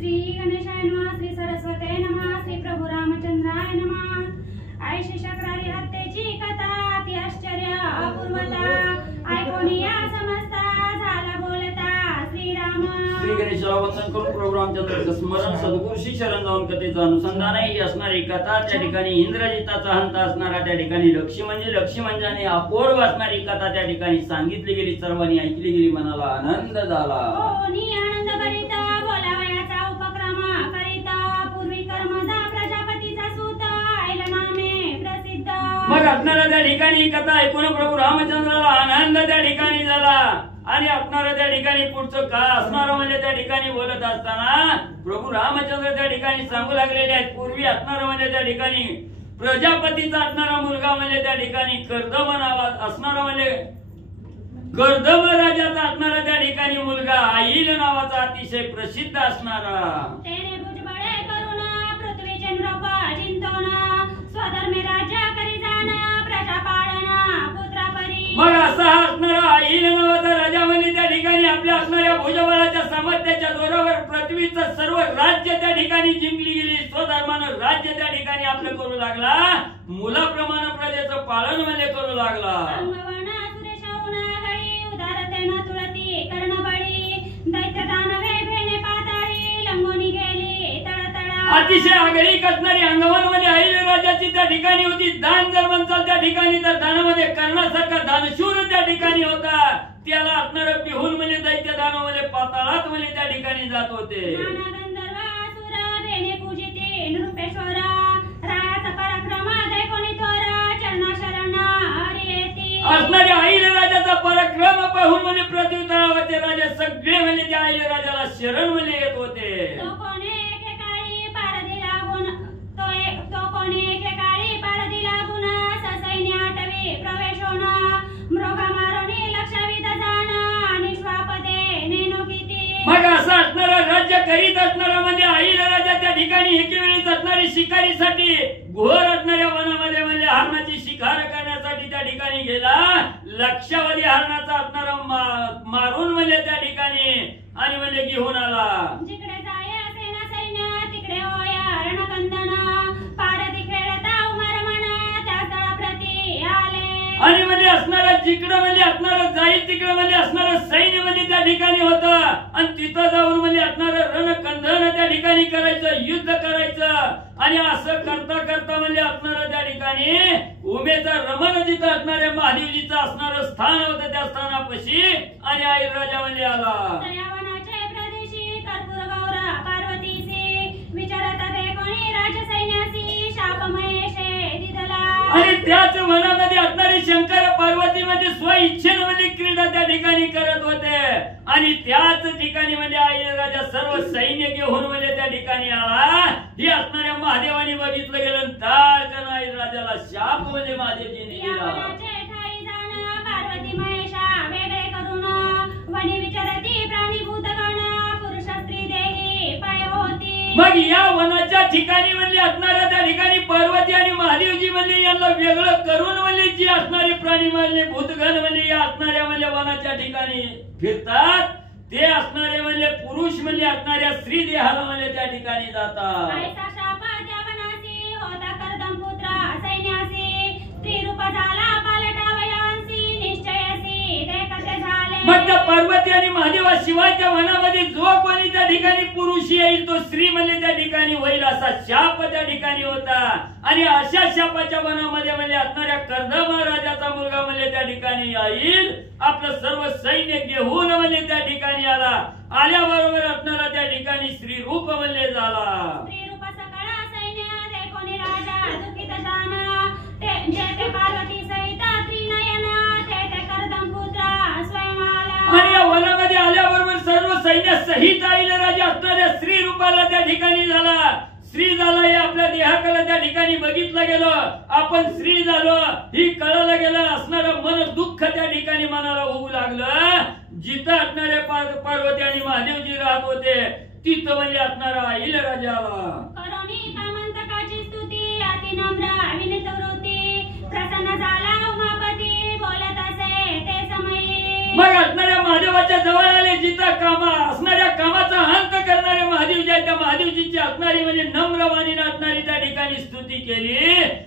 श्री गणेशाय नमः, श्री सरस्वते नमः, श्री प्रभु रामचंद्राय नमः। ऐशी शक्रारी हत्येची कथा ती आश्चर्य अपूर्वता ऐकून या समजता झाला बोलता श्रीराम। श्री गणेशाला वंदन करून प्रभू रामचंद्राचं स्मरण सद्गुरू श्री शरण जाऊन कथेचं अनुसंधान आहे। ही असणारी कथा त्या ठिकाणी इंद्रजिताचा हंत असणारा त्या ठिकाणी लक्ष्मी म्हणजे अपूर्व असणारी कथा त्या ठिकाणी सांगितली गेली, सर्वांनी ऐकली गेली, मनाला आनंद झाला। आनंद करीता बोलावयाचा उपक्रम करीता पूर्वी कर्मदा प्रजापतीचा सूत आयला नामे प्रसिद्ध। मग आपणाला त्या ठिकाणी कथा ऐकून प्रभू रामचंद्राला आनंद त्या ठिकाणी झाला आणि आपणाला त्या ठिकाणी पुढचं का असणार म्हणजे त्या ठिकाणी बोलत असताना प्रभू रामचंद्र त्या ठिकाणी सांगू लागलेले आहेत। पूर्वी असणार म्हणजे त्या ठिकाणी प्रजापतीचा असणारा मुलगा म्हणजे त्या ठिकाणी कर्दम नावा असणारा म्हणजे कर्दम राजाचा असणारा त्या ठिकाणी मुलगा आईल नावाचा अतिशय प्रसिद्ध असणारा। तेने भुजबळे करून पृथ्वीचे नृप जिंतून स्वधर्मी राज्य करी जाणा प्रजा पाळणा पुत्रापरी। मग असा असणारा आईल नावाचा राजा म्हणजे त्या ठिकाणी आपल्या असणाऱ्या भुजबळाच्या सामर्थ्याच्या जोरावर पृथ्वीचं सर्व राज्य त्या ठिकाणी जिंकली गेली, स्वधर्मानं राज्य त्या ठिकाणी आपलं करू लागला, मुलाप्रमाणे प्रजेचं पालन म्हणजे करू लागला। अतिशय आगळीक असणारी अंगवानमध्ये आईल राजाची त्या ठिकाणी होती। दान जर म्हणताल त्या ठिकाणी तर दानामध्ये कर्णासारखा दानशूर त्या ठिकाणी होता। त्याला असणारं पिहून म्हणजे दैत्य दानामध्ये पाताळात म्हणजे त्या ठिकाणी जात होते। असणाऱ्या आईल राजाचा पराक्रम पाहून म्हणजे पृथ्वीतळावरचे राजे सगळे म्हणजे त्या आईल राजाला शरण म्हणजे येत होते। मग असं असणारा राज्य करीत असणारा म्हणजे आईल राजा त्या ठिकाणी एकेवेळीच असणारी शिकारीसाठी घोर असणाऱ्या वनामध्ये म्हणजे हरणाची शिकार करण्यासाठी त्या ठिकाणी गेला। लक्षावधी हरणाचा असणारा मारून म्हणजे त्या ठिकाणी आणि म्हणजे घेऊन आला। जिकडे जाय सेना सैन्य तिकडे होय रणकंदन पारधी खेळता उमर म्हणा त्या स्थळाप्रती आले। आणि म्हणजे असणारा जिकडे म्हणजे असणारं जाईल तिकडे म्हणजे असणारं सैन्य म्हणजे त्या ठिकाणी होतं आणि तिथं जाऊन म्हणजे असणारं रणकंदन त्या ठिकाणी करायचं, युद्ध करायचं आणि असं करता करता म्हणजे असणारं त्या ठिकाणी उमेचा रमण जिथं असणाऱ्या महादेवजीचं असणारं स्थान होतं त्या स्थानापाशी आणि आईल राजा म्हणजे आला। आणि त्याच वनामध्ये असणारी शंकर पार्वती म्हणजे स्व इच्छेने म्हणजे क्रीडा त्या ठिकाणी करत होते आणि त्याच ठिकाणी म्हणजे आईल राजा सर्व सैन्य घेऊन म्हणजे त्या ठिकाणी आला। ही असणाऱ्या महादेवाने बघितलं गेलं तारकन आईल राजाला शाप म्हणजे महादेवजीने दिला। पार्वती महेशा वेगळे करून वणी विचारती प्राणीभूत गण पुरुष स्त्री देही पाय होती। मग या वनाच्या ठिकाणी म्हणजे असणाऱ्या त्या ठिकाणी पार्वती आणि महादेवजी म्हणजे यांना वेगळं करून म्हणजे जी असणारी प्राणी म्हणजे भूतगण म्हणजे या असणाऱ्या म्हणजे वनाच्या ठिकाणी फिरतात, ते असणारे म्हणजे पुरुष म्हणजे असणाऱ्या स्त्री देहाला म्हणजे त्या ठिकाणी जातात। मग त्या पार्वती आणि महादेवा शिवाय त्या वनामध्ये जो कोणी त्या ठिकाणी पुरुष येईल तो स्त्री म्हणजे त्या ठिकाणी होईल असा शाप त्या ठिकाणी होता। आणि अशा शापाच्या वनामध्ये म्हणजे असणाऱ्या कर्दम राजाचा मुलगा म्हणजे त्या ठिकाणी येईल, आपलं सर्व सैन्य घेऊन म्हणजे त्या ठिकाणी आला। आल्याबरोबर असणारा त्या ठिकाणी स्त्री रूप म्हणजे झाला। आणि या वनामध्ये आल्याबरोबर सर्व सैन्य सहित आईल राजा असणाऱ्या स्त्री रूपाला त्या ठिकाणी झाला। स्त्री झाला हे आपल्या देहाकडे त्या ठिकाणी बघितलं गेलं, आपण स्त्री झालो ही कळलं गेलं, असणारं मन दुःख त्या ठिकाणी मनाला होऊ लागलं। जिथं असणारे पार्वती आणि महादेवजी राहत होते तिथं म्हणजे असणारा आईल राजा आला। प्रसन्न झाला उमापती बोलत असे ते समयी। मग असणाऱ्या महादेवाच्या जवळ आले, जिथं कामा असणाऱ्या कामाचा अंत करणारे महादेव ज्या त्या पार्वतीची असणारी म्हणजे नम्रवाणीने असणारी त्या ठिकाणी स्तुती केली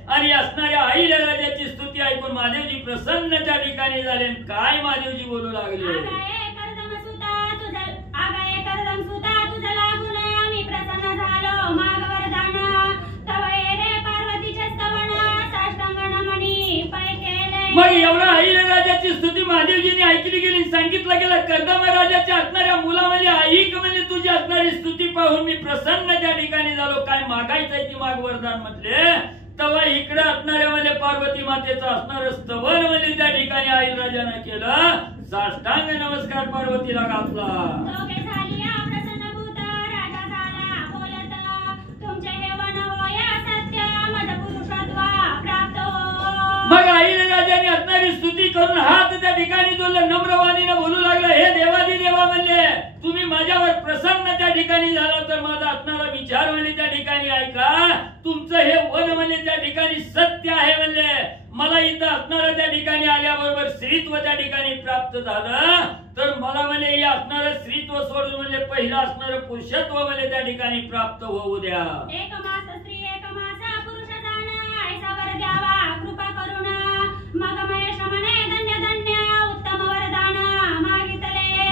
आणि असणाऱ्या अहिल्याराजाची स्तुती ऐकून महादेवजी प्रसन्न त्या ठिकाणी झाले. काय महादेवजी बोलू लागले, मग एवढा अहिल्याराजाची स्तुती महादेवजीने ऐकली गेली. सांगितलं गेलं कर्दम राजाच्या असणाऱ्या मुलामध्ये ऐक म्हणजे तुझी असणारी स्तुती पाहून मी प्रसन्न त्या ठिकाणी झालो. काय मागायचंय ती माग वरदान म्हटले. तेव्हा इकडे असणाऱ्या म्हणजे पार्वती मातेचं असणार स्तवन म्हणजे त्या ठिकाणी अहिल्याराजाने केलं. साष्टांग नमस्कार पार्वतीला घातला. मग अहिल्याराजाने असणारी स्तुती करून हात त्या ठिकाणी जोडला. नम्रवाणीने बोलू लागला, हे देवादी देवा म्हणले तुम्ही माझ्यावर प्रसन्न त्या ठिकाणी झाला तर माझा असणारा विचार म्हणजे त्या ठिकाणी ऐका. तुमचं हे वन म्हणजे त्या ठिकाणी सत्य आहे म्हणले. मला इथं असणारं त्या ठिकाणी आल्याबरोबर स्त्रीत्व त्या ठिकाणी प्राप्त झालं तर मला म्हणजे हे असणारं स्त्रीत्व सोडून म्हणजे पहिलं असणारं पुरुषत्व म्हणजे त्या ठिकाणी प्राप्त होऊ द्या.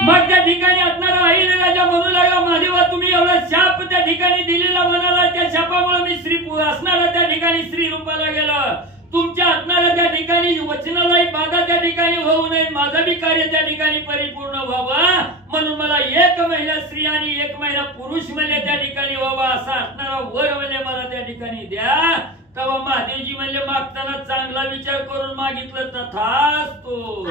मग त्या ठिकाणी असणारा अहिल्याराजा म्हणू लागला, महादेवा तुम्ही एवढा शाप त्या ठिकाणी दिलेला म्हणाला, त्या शापामुळे मी स्त्री असणारा त्या ठिकाणी स्त्री रूपाला गेलं. तुमच्या असणाऱ्या त्या ठिकाणी वचनालाही बाधा त्या ठिकाणी होऊ नये, माझं बी कार्य त्या ठिकाणी परिपूर्ण व्हावं म्हणून मला एक महिला स्त्री आणि एक महिला पुरुष म्हणजे त्या ठिकाणी व्हावा असा असणारा वर म्हणजे मला त्या ठिकाणी द्या. तेव्हा महादेवजी म्हणजे मागताना चांगला विचार करून मागितलं तथास्तु.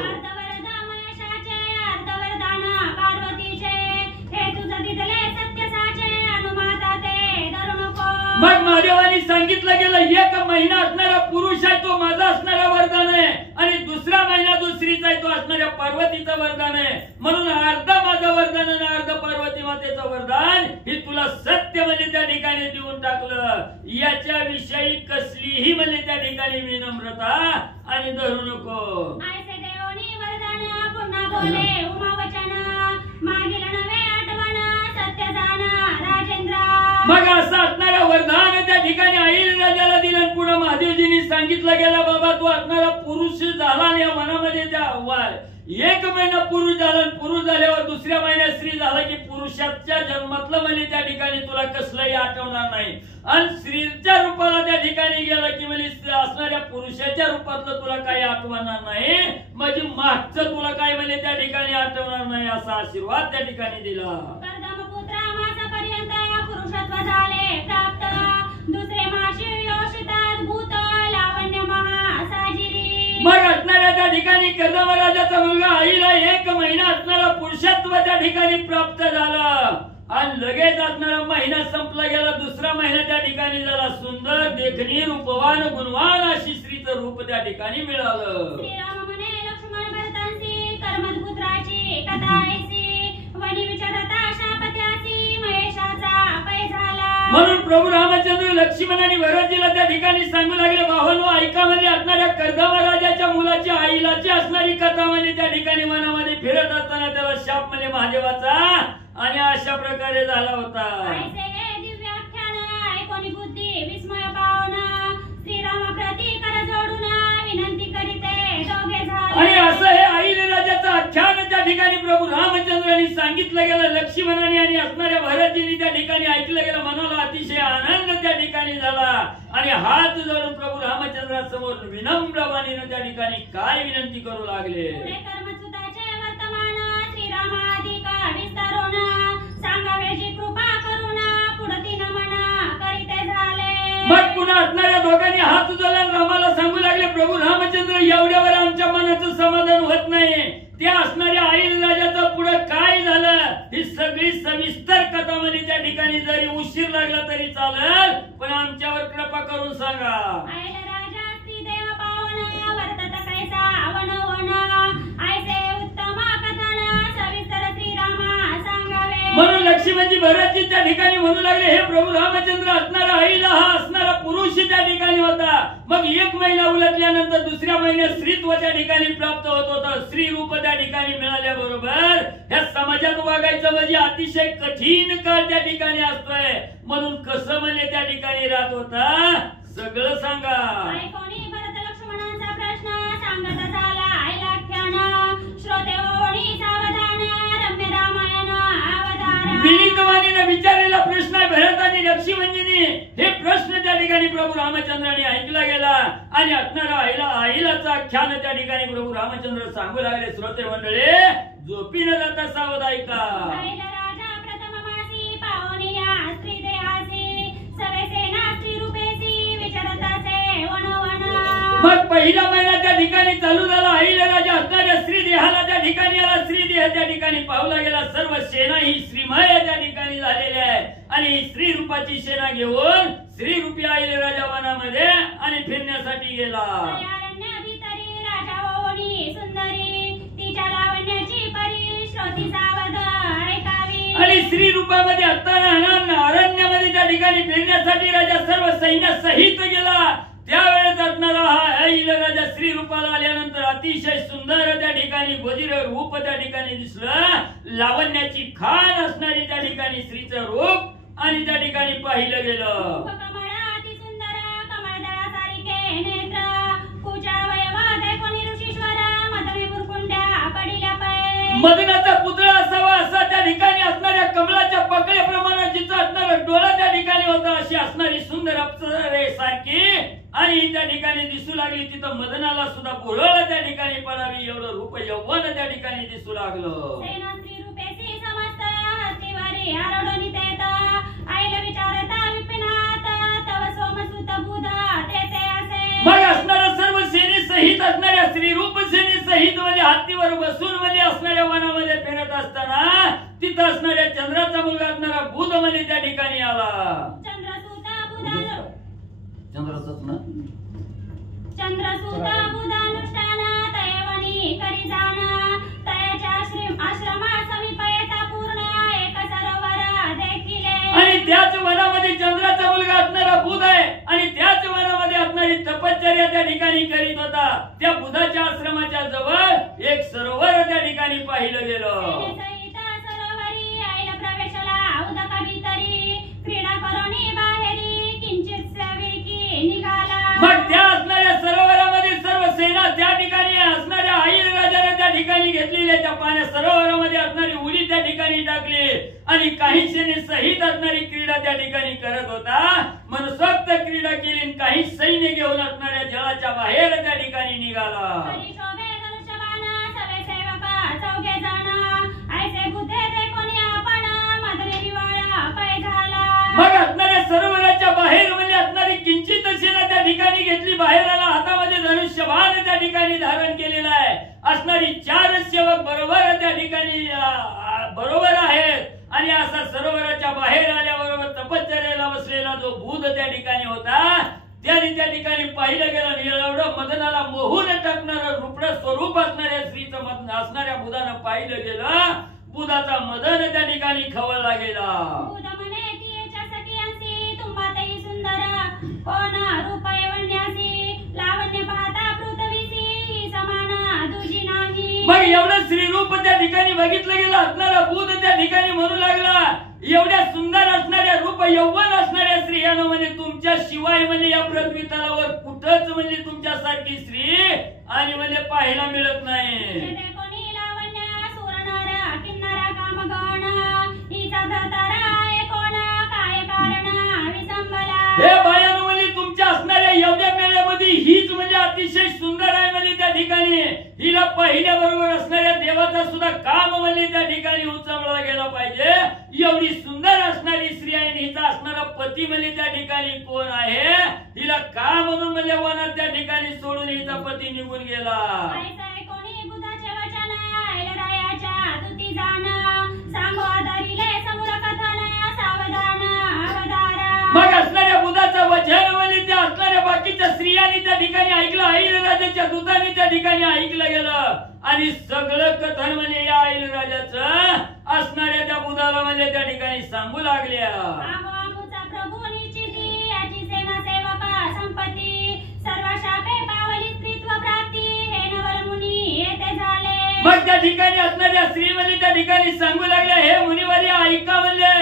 मग महादेवानी सांगितलं गेलं एक महिना असणारा पुरुष आहे तो माझा असणारा वरदान आहे आणि दुसरा महिना जो स्त्रीचा आहे तो असणाऱ्या पार्वतीचं वरदान आहे. म्हणून अर्ध माझं वरदान आणि अर्ध पार्वती मातेचं वरदान हे तुला सत्य म्हणजे त्या ठिकाणी देऊन टाकलं. याच्या विषयी कसलीही म्हणजे त्या ठिकाणी विनम्रता आणि धरू नको. मग असं असणारा वरदान त्या ठिकाणी अहिल्याराजाला दिलं. पुन्हा महादेवजींनी सांगितलं गेलं, बाबा तू असणारा पुरुष झाला आणि मनामध्ये त्या एक महिना पुरुष झाला, पुरुष झाल्यावर दुसऱ्या महिन्यात स्त्री झाला की पुरुषाच्या जन्मातलं म्हणजे त्या ठिकाणी तुला कसलंही आठवणार नाही आणि स्त्रीच्या रूपाला त्या ठिकाणी गेलं की म्हणजे असणाऱ्या पुरुषाच्या रूपातलं तुला काही आठवणार नाही, म्हणजे मागचं तुला काय म्हणजे त्या ठिकाणी आठवणार नाही असा आशीर्वाद त्या ठिकाणी दिला. मग असणाऱ्या त्या ठिकाणी कर्दम राजाचा मुलगा आईला एक महिना असणारा पुरुषत्व त्या ठिकाणी प्राप्त झाला आणि लगेच असणारा महिना संपला गेला. दुसरा महिना त्या ठिकाणी झाला. सुंदर देखणी रूपवान गुणवान अशी स्त्रीचं रूप त्या ठिकाणी मिळालं. म्हणून प्रभू रामचंद्र लक्ष्मण आणि भरतजीला त्या ठिकाणी सांगू लागले, भावांनो ऐका म्हणजे असणाऱ्या कर्दम राजाच्या मुलाची आईलाची असणारी कथा म्हणजे त्या ठिकाणी मनामध्ये फिरत असताना त्याला शाप म्हणजे महादेवाचा आणि अशा प्रकारे झाला होता. आणि असं हे अहिल्याराजाचं आख्यान त्या ठिकाणी प्रभू रामचंद्रांनी सांगितलं गेलं. लक्ष्मणाने आणि असणाऱ्या भरतजींनी त्या ठिकाणी ऐकलं गेलं. मनाला अतिशय आनंद त्या ठिकाणी झाला आणि हात जोडून प्रभू रामचंद्रासमोर विनम्रवाणीने त्या ठिकाणी काय विनंती करू लागले. मग पुन्हा असणाऱ्या दोघांनी हात जोडला रामाला सांगू लागले, प्रभू रामचंद्र एवढ्यावर आमच्या मनाचं समाधान होत नाही. त्या असणाऱ्या अहिल्याराजाचं पुढे काय झालं ही सगळी सविस्तर कथा म्हणजे त्या ठिकाणी जरी उशीर लागला तरी चालेल पण आमच्यावर कृपा करून सांगा. म्हणून लक्ष्मणजी भरतजी त्या ठिकाणी म्हणू लागले, हे प्रभू रामचंद्र असणारा आईला हा असणारा पुरुष त्या ठिकाणी होता. मग एक महिना उलटल्यानंतर दुसऱ्या महिन्यात स्त्रीत्व त्या ठिकाणी प्राप्त होत होतं. स्त्री रूप त्या ठिकाणी मिळाल्याबरोबर ह्या समाजात वागायचं म्हणजे अतिशय कठीण काळ त्या ठिकाणी असतोय. म्हणून कसं म्हणजे त्या ठिकाणी राहत होता सगळं सांगा. ऐकोनी भरत लक्ष्मणांचा प्रश्न सांगत झाला ऐलाख्यान. श्रोते ओणी सावधान रम्य रामायण अवतार. विनीतवाणीने विचारलेला प्रश्न आहे भरत आणि लक्ष्मणजींनी. हे प्रश्न त्या ठिकाणी प्रभू रामचंद्रांनी ऐकला गेला आणि असणारा आईलाचा आख्यान त्या ठिकाणी प्रभू रामचंद्र सांगू लागले. श्रोते मंडळी झोपी न जाता सावध ऐका. राजा प्रथम मासी पावनिया स्त्री देहासी सवे सेना स्त्री रूपेसी विचारतासे वनवन. मग पहिला महिना त्या ठिकाणी चालू झाला. आईला राजा असणाऱ्या स्त्री देहाला त्या ठिकाणी आला. स्त्री देह त्या ठिकाणी पावला गेला. सर्व सेना ही श्रीमय त्या ठिकाणी झालेली आहे आणि स्त्री रूपाची सेना घेऊन स्त्री रूपी आईला राजा वनामध्ये आणि फिरण्यासाठी गेला. अरण्य भीतरी राजा ओणी सुंदरी तिच्या लावण्याची परी श्रोती सावध ऐकावी. आणि स्त्री रूपामध्ये असताना अरण्यामध्ये त्या ठिकाणी फिरण्यासाठी राजा सर्व सैन्य सहित गेला. त्यावेळेस असणारा हा आईला राजा स्त्री रूपाला आल्यानंतर अतिशय सुंदर त्या ठिकाणी गोजिर रूप त्या ठिकाणी दिसलं. लावण्याची खान असणारी त्या ठिकाणी स्त्रीचं रूप आणि त्या ठिकाणी पाहिलं गेलं. कमळा अति सुंदर कमळदळासारखे नेत्र कुचा वयवाद कोणी ऋषीश्वर मदने बुरकुंड्या पडिल्या पाय. मदनाचा पुतळा असावा असा त्या ठिकाणी असणाऱ्या कमळाच्या पकड्याप्रमाणे जिचा असणारा डोळा त्या ठिकाणी होता अशी असणारी सुंदर अप्सरे सारखी आणि त्या ठिकाणी दिसू लागली. तिथं मदनाला सुद्धा बोळवलं त्या ठिकाणी पडावी एवढं रूप यौवन त्या ठिकाणी दिसू लागलं. सेना स्त्री रूपेसी समस्त हस्तीवारी आरोढून येत आईला विचारता विपिनात तव सोमसुत बुधा तेथे असे. मग असणाऱ्या सर्व सेने सहित असणाऱ्या स्त्री रूप सेने सहित म्हणजे हत्तीवर बसून म्हणजे असणाऱ्या वनामध्ये फिरत असताना तिथं असणाऱ्या चंद्राचा मुलगा असणारा बुध म्हणजे त्या ठिकाणी आला. चंद्रसुता बुधा चंद्राचाच ना चंद्रसुता बुधानुष्ठान तयवनी करी जाण तयाच्या आश्रमा समीप येता पूर्ण एक सरोवर देखिले. आणि त्याच वनामध्ये चंद्राचा मुलगा असणारा बुध आहे आणि त्याच वनामध्ये असणारी तपश्चर्या त्या ठिकाणी करीत होता. त्या बुधाच्या आश्रमाच्या जवळ एक सरोवर त्या ठिकाणी पाहिलं गेलं. सरोवरी आईला प्रवेशला उदका भीतरी क्रीडा करोनी बाहेरी किंचित सेविकी निघाला. मग त्या असणाऱ्या सरोवरामध्ये सर्व सेना त्या ठिकाणी असणाऱ्या आई राजाने त्या ठिकाणी घेतलेल्या त्या पाण्या सरोवरामध्ये असणारी उडी त्या ठिकाणी टाकली आणि काही सेने सहित असणारी क्रीडा त्या ठिकाणी करत होता. मनसोक्त क्रीडा केली. काही सैन्य घेऊन असणाऱ्या जळाच्या बाहेर त्या ठिकाणी निघाला. मग असणाऱ्या सरोवराच्या बाहेर म्हणजे असणारी किंचित सेना त्या ठिकाणी घेतली. बाहेर आला. हातामध्ये धनुष्यबाण त्या ठिकाणी धारण केलेला आहे. असणारी 4 सेवक बरोबर त्या ठिकाणी बरोबर आहेत आणि असा सरोवराच्या बाहेर आल्याबरोबर तपश्चर्याला बसलेला जो बुध त्या ठिकाणी होता त्याने त्या ठिकाणी पाहिलं गेलं. एवढं मदनाला मोहून टाकणारं रूपड स्वरूप असणाऱ्या स्त्रीचं मदन असणाऱ्या बुधानं पाहिलं गेलं. बुधाचा मदन त्या ठिकाणी खवळला गेला. कोण रूपय वन्यासी लावण्य पाहता पृथ्वीसी समान दुजी नाही. मग एवढं श्री रूप त्या ठिकाणी बघितलं गेलं. असणारा बुध त्या ठिकाणी म्हणू लागला, एवढ्या सुंदर असणाऱ्या रूप यौवन असणाऱ्या स्त्रियानं म्हणजे तुमच्या शिवाय म्हणजे या पृथ्वी तलावर कुठंच म्हणजे तुमच्यासारखी स्त्री आणि म्हणजे पाहायला मिळत नाही. कोणी लावण्य सुरनर किन्नर कामगण हिचा धतारा कोण काय कारण विसंबला. हे बायानो म्हणजे तुमच्या असणाऱ्या एवढ्या मेळ्यामध्ये हीच म्हणजे अतिशय सुंदर आहे म्हणजे त्या ठिकाणी हिला पाहिल्याबरोबर असणाऱ्या देवाचा सुद्धा काम म्हणजे त्या ठिकाणी उचलला गेला पाहिजे. एवढी सुंदर असणारी स्त्री आहे. हिचा असणारा पती म्हणजे त्या ठिकाणी कोण आहे. हिला का म्हणून म्हणजे वनात त्या ठिकाणी सोडून हिचा पती निघून गेला. कोणी बुधाचे वचन ऐलरायाच्या तुती जाण सांगो आधारिले समोर कथन सावधान अवधारा. मग असणाऱ्या बुधाचं वचन म्हणजे त्या असणाऱ्या बाकीच्या स्त्रियांनी त्या ठिकाणी ऐकलं. ऐलराजाच्या दूतांनी त्या ठिकाणी ऐकलं गेलं आणि सगळं कथन म्हणजे या ऐलराजाचं असणाऱ्या त्या बुधाला म्हणजे त्या ठिकाणी सांगू लागल्या. आमचा प्रभू निश्चिती याची सेना सेवका संपत्ती सर्व शापे पावली स्त्रीत्व प्राप्ती हे नवर मुनी येथे झाले. मग त्या ठिकाणी असणाऱ्या स्त्री म्हणजे त्या ठिकाणी सांगू लागल्या, हे मुनिवारी ऐका म्हणले,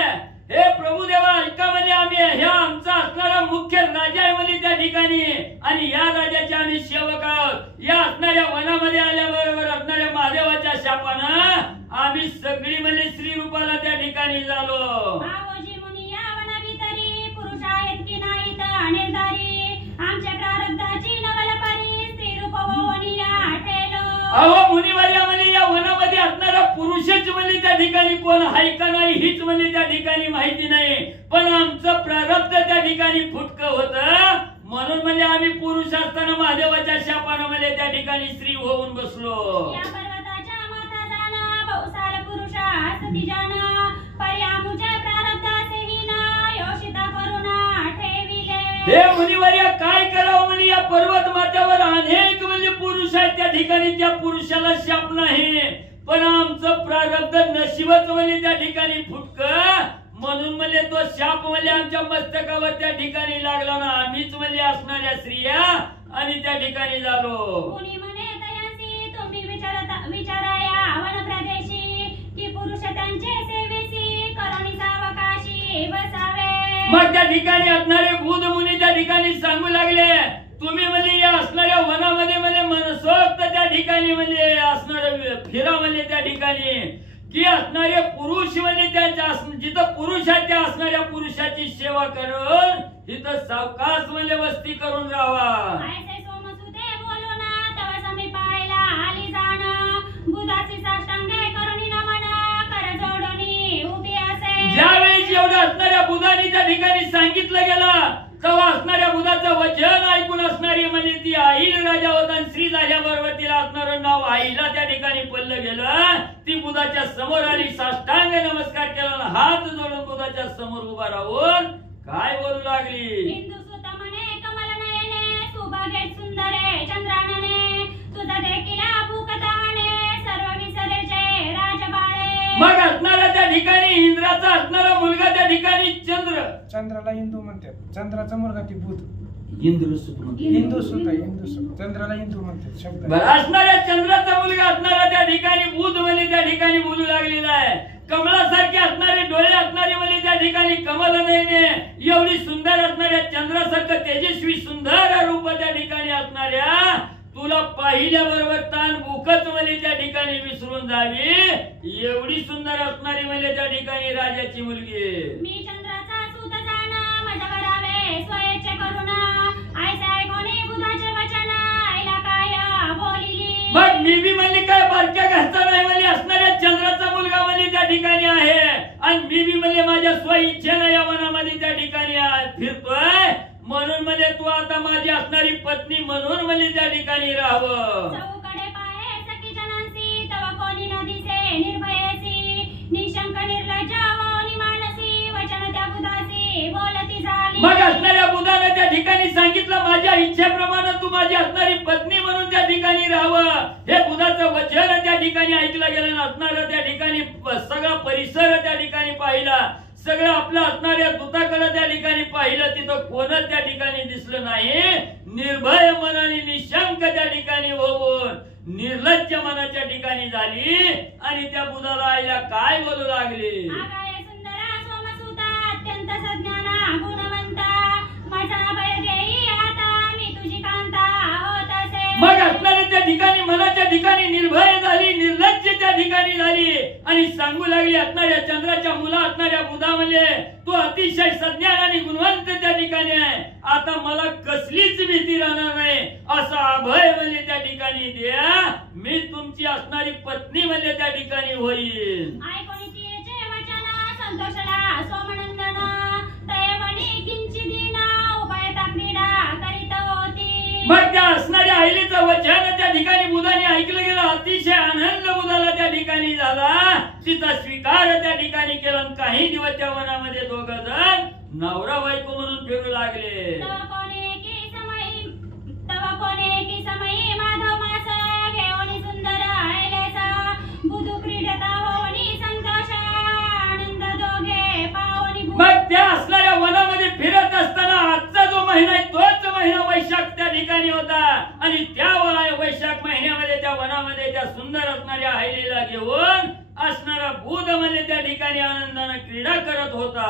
हे प्रभुदेवा ऐका म्हणजे आम्ही ह्या आमचा असणारा मुख्य राजा आहे म्हणजे त्या ठिकाणी आणि या राजाचे आम्ही सेवक आहोत. या असणाऱ्या वनामध्ये आल्याबरोबर असणाऱ्या महादेवाच्या शापानं आम्ही सगळी म्हणजे स्त्री रूपाला त्या ठिकाणी झालो. आवजी मुनी या वनाभितरी पुरुष आहेत की नाहीत अनिर्धारी आमच्या प्रारब्धाची नवल परी स्त्री रूप होऊनी या ठेलो. अहो मुनिवर्या म्हणजे या वनामध्ये असणारा पुरुषच म्हणजे त्या ठिकाणी कोण आहे का नाही हीच म्हणजे त्या ठिकाणी माहिती नाही, पण आमचं प्रारब्ध त्या ठिकाणी फुटकं होतं म्हणून म्हणजे आम्ही पुरुष असताना महादेवाच्या शापानं म्हणजे त्या ठिकाणी स्त्री होऊन बसलो. या पर्वताच्या माथा जाणं बहुसाल पुरुषा सती जाणं पर्यामुचे प्रारब्धाचे हीन योषिता करुणा ठेविले. हे मुनिवर्या काय करावं म्हणजे या पर्वत माथ्यावर अनेक म्हणजे पुरुष आहेत त्या ठिकाणी त्या पुरुषाला शाप नाही, पण आमचं प्रारब्ध नशीबच म्हणजे त्या ठिकाणी फुटकं म्हणून म्हणजे तो शाप म्हणजे आमच्या मस्तकावर त्या ठिकाणी लागला ना आम्हीच म्हणजे असणाऱ्या स्त्रिया आणि त्या ठिकाणी झालो. मुनी म्हणे तयासी तुम्ही विचाराया वन प्रदेशी की पुरुष त्यांचे सेवेसी करुणी सावकाशी बसावे. मग त्या ठिकाणी असणारे बुध मुनी त्या ठिकाणी सांगू लागले, तुम्ही म्हणजे या असणाऱ्या वनामध्ये म्हणजे मनसोक्त त्या ठिकाणी म्हणजे असणारे फिरा म्हणजे त्या ठिकाणी की असणारे पुरुष म्हणजे त्यांच्या जिथं पुरुष आहे त्या असणाऱ्या पुरुषाची सेवा करून तिथं सावकाश म्हणजे वस्ती करून राहावा. ऐसे सोमसुते बोलो ना तव समीपायला आली जाण बुधाची साष्टांगे करुणी नमन कर जोडणी उभी असे. ज्यावेळी एवढं असणाऱ्या बुधाने त्या ठिकाणी सांगितलं गेलं तेव्हा असणाऱ्या बुधाचं वचन ऐकून असणारी म्हणजे ती आईल राजा होता आणि श्री झाल्याबरोबर तिला असणारं नाव आईला त्या ठिकाणी पडलं गेलं. ती बुधाच्या समोर आली, साष्टांग नमस्कार केला, हात जोडून बुधाच्या समोर उभा राहून काय बोलू लागली. हिंदू सुत म्हणे कमल नयने सुभागे सुंदरे चंद्रानने तुझा देखील भूकथा म्हणे सर्व विसरेचे राजबाळे. मग असणारा त्या ठिकाणी इंद्राचा असणारा मुलगा त्या ठिकाणी चंद्राला हिंदू म्हणतात, चंद्राचा मुलगा ती बुध इंद्रसुत हिंदू सुत आहे, हिंदू सुत चंद्राला हिंदू म्हणतात शब्द. असणाऱ्या चंद्राचा मुलगा असणारा त्या ठिकाणी बुध म्हणजे त्या ठिकाणी बोलू लागलेला आहे. कमळासारखे असणारे डोळे असणारे म्हणजे त्या ठिकाणी कमल नयने एवढी सुंदर असणाऱ्या चंद्रासारखं तेजस्वी सुंदर रूप त्या ठिकाणी असणाऱ्या तुला पाहिल्याबरोबर ताण भूकच म्हणजे त्या ठिकाणी विसरून जावी एवढी सुंदर असणारी म्हणजे त्या ठिकाणी राजाची मुलगी. मी चंद्राचा सूत जाण माझा वरावे स्वयेच्छे करुणा ऐसे ऐकोनी बुधाचे वचन आईला काय बोलिली. मग मी बी म्हणजे काय बारक्या घरचा नाही म्हणजे असणाऱ्या चंद्राचा मुलगा म्हणजे त्या ठिकाणी आहे आणि मी बी म्हणजे माझ्या स्वइच्छेने या वनामध्ये त्या ठिकाणी फिरतोय म्हणून म्हणजे तू आता माझी असणारी पत्नी म्हणून म्हणजे त्या ठिकाणी राहावं. चौकडे पाये सखी जनांसी तव कोणी न दिसे निर्भयसी निशंक निर्लज्ज व निमानसी वचन त्या बुधासी बोलती झाली. मग असणाऱ्या बुधाने त्या ठिकाणी सांगितलं माझ्या इच्छेप्रमाणे तू माझी असणारी पत्नी म्हणून त्या ठिकाणी राहावं. हे बुधाचं वचन त्या ठिकाणी ऐकलं गेलं असणारं त्या ठिकाणी सगळा परिसर त्या ठिकाणी पाहिला, सगळं आपलं असणाऱ्या दूताकडे त्या ठिकाणी पाहिलं तिथं कोणच त्या ठिकाणी दिसलं नाही. निर्भय मनाने निशंक त्या ठिकाणी होऊन निर्लज्ज मनाच्या ठिकाणी झाली आणि त्या बुधाला आईला काय बोलू लागली. आगाये सुंदरा सोमसुता अत्यंत सज्ञाना गुणवंता माझा अभय देई आता मी तुझी कांता होत असे. मग असणाऱ्या त्या ठिकाणी मनाच्या ठिकाणी निर्भय झाली, निर्लज्ज त्या ठिकाणी झाली आणि सांगू लागली असणाऱ्या चंद्राच्या मुला असणाऱ्या बुधा म्हणजे तू अतिशय सज्ञान आणि गुणवंत त्या ठिकाणी आहे, आता मला कसलीच भीती राहणार नाही असा अभय म्हणजे त्या ठिकाणी द्या, मी तुमची असणारी पत्नी म्हणजे त्या ठिकाणी होईल. ऐकोनी तिचे वचन संतोषला सोमनंदन तयवणी किंची दीना उभयता क्रीडा करीत होती. मग त्या असणाऱ्या आईलीचं वचन त्या ठिकाणी बुधाने ऐकलं गेलं, अतिशय आनंद बुधाला त्या ठिकाणी झाला, तिचा स्वीकार त्या ठिकाणी केला. काही दिवस त्या वनामध्ये दोघं जण नवरा बायको म्हणून फिरू लागले. तव कोणे की समयी माधव मास घेऊन सुंदर आयलेस बुधु क्रीडता होणी संतोष वैशाख त्या ठिकाणी होता आणि त्या वैशाख महिन्यामध्ये त्या वनामध्ये त्या सुंदर असणाऱ्या आईलीला घेऊन असणारा बुध म्हणजे त्या ठिकाणी आनंदाने क्रीडा करत होता.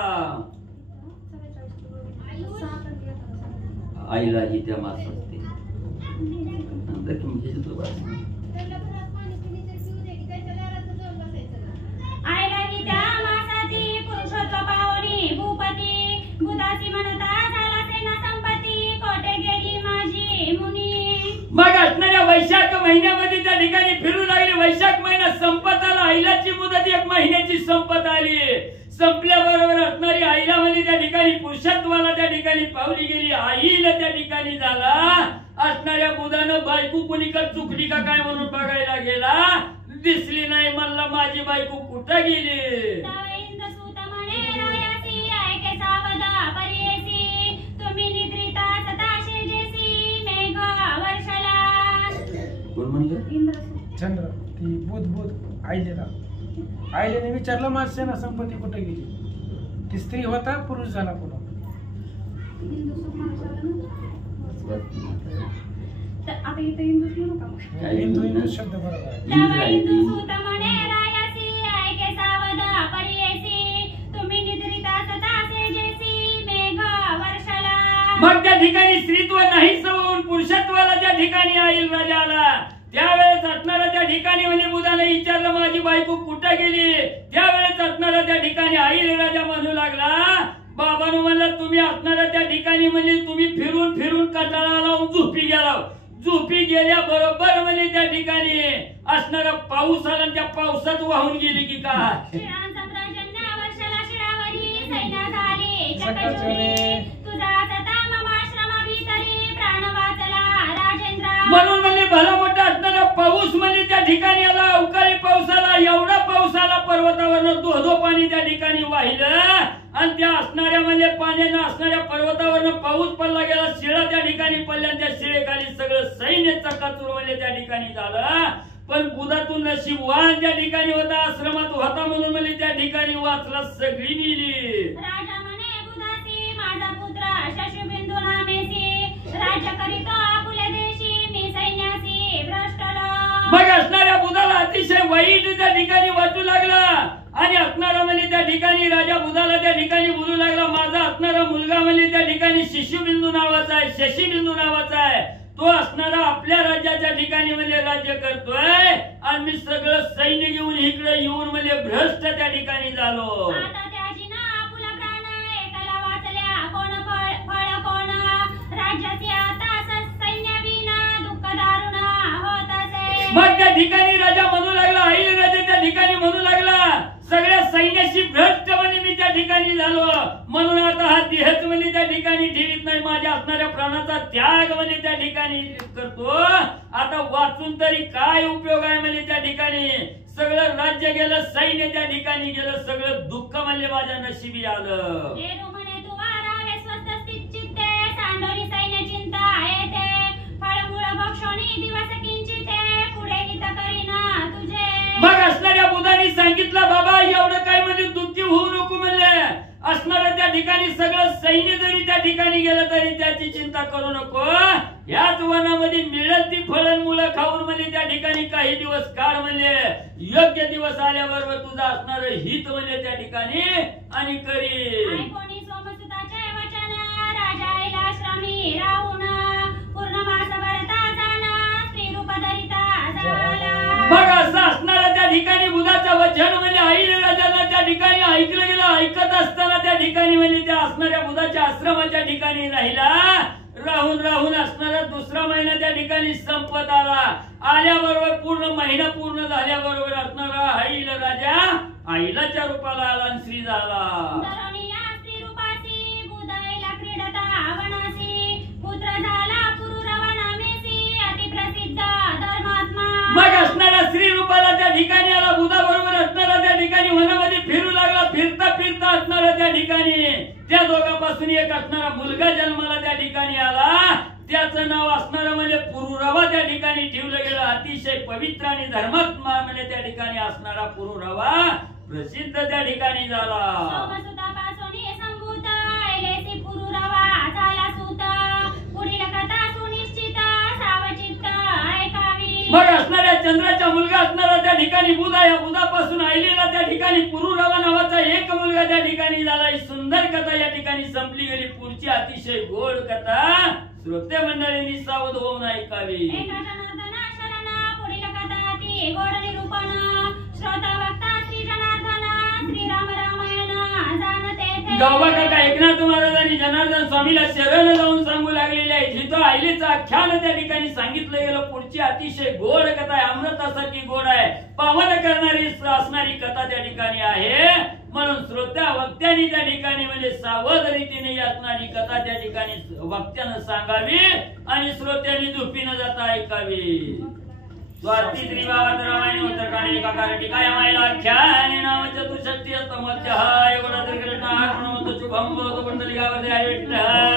आईला ही त्या मास असते आईलाही त्या मासाती पुरुषत्व पाहुणी भूपती बुधासी म्हणता झाला सेना संपत्ती कोठे गेली माझी मुनी. मग असणाऱ्या वैशाख महिन्यामध्ये त्या ठिकाणी फिरू लागली. वैशाख महिना संपत आला. आईलाची मुदत 1 महिन्याची संपत आली. संपल्याबरोबर असणारी आईला म्हणजे त्या ठिकाणी पुरुषत्वाला त्या ठिकाणी पावली गेली. आईला त्या ठिकाणी झाला असणाऱ्या बुधानं बायको कुणीकडे चुकली का काय म्हणून बघायला गेला. दिसली नाही. म्हणला माझी बायको कुठं गेली. कोण म्हणलं? चंद्र ती बुध आईलेने विचारलं माझ सेना संपत्ती कुठे गेली. ती स्त्री होता पुरुष झाला पुन्हा. हिंदू शब्द बरोबर मग त्या ठिकाणी स्त्रीत्व नाही सवरून पुरुषत्वाला त्या ठिकाणी आईल राजा आला. त्यावेळेस असणारा त्या ठिकाणी म्हणजे बुधाने विचारलं माझी बायको कुठं गेली. त्यावेळेस असणारा त्या ठिकाणी आईल राजा म्हणू लागला बाबांनो म्हणलं तुम्ही असणारा त्या ठिकाणी म्हणजे तुम्ही फिरून फिरून कंटाळा लावून झोपी गेला. झोपी गेल्या बरोबर म्हणजे त्या ठिकाणी असणारा पाऊस आला. त्या पावसात वाहून गेली की काय. म्हणून म्हणजे भला मोठा असणारा पाऊस म्हणजे त्या ठिकाणी आला. अवकाळी पाऊस आला. एवढा पाऊस आला पर्वतावरनं धो पाणी त्या ठिकाणी वाहिलं आणि त्या असणाऱ्या म्हणजे पाण्यानं असणाऱ्या पर्वतावरनं पाऊस पडला गेला. शिळा त्या ठिकाणी पडल्या. त्या शिळेखाली सगळं सैन्य चकाचूर म्हणजे त्या ठिकाणी झालं. पण बुधातून नशीबवान त्या ठिकाणी होता. आश्रमात होता म्हणून म्हणजे त्या ठिकाणी वाचला. सगळी गेली. मग असणाऱ्या बुधाला अतिशय वाईट त्या ठिकाणी वाटू लागला आणि असणारा म्हणजे त्या ठिकाणी राजा बुधाला त्या ठिकाणी बोलू लागला माझा असणारा मुलगा म्हणजे त्या ठिकाणी शिशुबिंदू नावाचा आहे. शशीबिंदू नावाचा आहे. तो असणारा आपल्या राज्याच्या ठिकाणी म्हणजे राज्य करतोय आणि मी सगळं सैन्य घेऊन इकडे येऊन म्हणजे भ्रष्ट त्या ठिकाणी झालो. मग त्या ठिकाणी राजा म्हणू लागला आईल राजा त्या ठिकाणी म्हणू लागला सगळ्या सैन्याशी भ्रष्ट म्हणजे मी त्या ठिकाणी झालो. म्हणून आता हा देहच म्हणजे त्या ठिकाणी ठेवीत नाही. माझ्या असणाऱ्या प्राणाचा त्याग म्हणजे त्या ठिकाणी करतो. आता वाचून तरी काय उपयोग आहे म्हणजे त्या ठिकाणी सगळं राज्य गेलं. सैन्य त्या ठिकाणी गेलं. सगळं दुःख म्हणजे माझ्या नशिबी आलं. मग असणाऱ्या बुधाने सांगितलं बाबा एवढं काय म्हणजे दुःखी होऊ नको म्हणले. असणाऱ्या त्या ठिकाणी सगळं सैन्य जरी त्या ठिकाणी गेलं तरी त्याची चिंता करू नको. याच वनामध्ये मिळेल ती फळं मुलं खाऊन म्हणजे त्या ठिकाणी काही दिवस काढ म्हणले. योग्य दिवस आल्याबरोबर तुझं असणार हित म्हणजे त्या ठिकाणी आणि करी. मग असं असणारा त्या ठिकाणी बुधाचं वचन म्हणजे आईल राजाला त्या ठिकाणी ऐकलं गेलं. ऐकत असताना त्या ठिकाणी म्हणजे त्या असणाऱ्या बुधाच्या आश्रमाच्या ठिकाणी राहून असणारा दुसरा महिना त्या ठिकाणी संपत आला. आल्याबरोबर पूर्ण महिना पूर्ण झाल्याबरोबर असणारा आईल राजा आईलाच्या रूपाला आला आणि श्री झाला. मग असणारा श्री रूपाला त्या ठिकाणी आला. बुधा बरोबर असणारा त्या ठिकाणी वनामध्ये फिरू लागला. फिरता फिरता असणारा त्या ठिकाणी त्या दोघांपासून एक असणारा मुलगा जन्माला त्या ठिकाणी आला. त्याचं नाव असणारं म्हणजे पुरुरवा त्या ठिकाणी ठेवलं गेलं. अतिशय पवित्र आणि धर्मात्मा म्हणजे त्या ठिकाणी असणारा पुरुरवा प्रसिद्ध त्या ठिकाणी झाला. पुढील कथा चंद्राचा मुलगा असणारा त्या ठिकाणी बुध आहे. या बुधापासून आईलेला त्या ठिकाणी पुरुरवा नावाचा एक मुलगा त्या ठिकाणी झाला. ही सुंदर कथा या ठिकाणी संपली गेली. पुढची अतिशय गोड कथा श्रोते मंडळींनी सावध होऊन ऐकावी. एका जनार्दना शरणा पुढील कथा ती गोड निरूपण श्रोता वक्ता श्री जनार्दना श्रीराम रामायण जाणते थे. गावा काका एकनाथ महाराजांनी जनार्दन स्वामीला शरण जाऊन सांगू लागलेले आहे. जिथं आईलीचं आख्यान त्या ठिकाणी सांगितलं गेलं. पुढची अतिशय गोड कथा आहे. अमृतासारखी गोड आहे. पावन करणारी असणारी कथा त्या ठिकाणी आहे. म्हणून श्रोत्या वक्त्यांनी त्या ठिकाणी म्हणजे सावध रीतीने असणारी कथा त्या ठिकाणी वक्त्यानं सांगावी आणि श्रोत्यांनी झोपी न जाता ऐकावी. स्वाती श्रीभावात रामायण उत्तरकाणी काकाटिकाय मायला ख्याने नाम चतुष्षष्टी स्तमोच्चहाय गुणदर्गरटा प्रणोत शुभम भवतु कुंडलिकावते विठ्ठल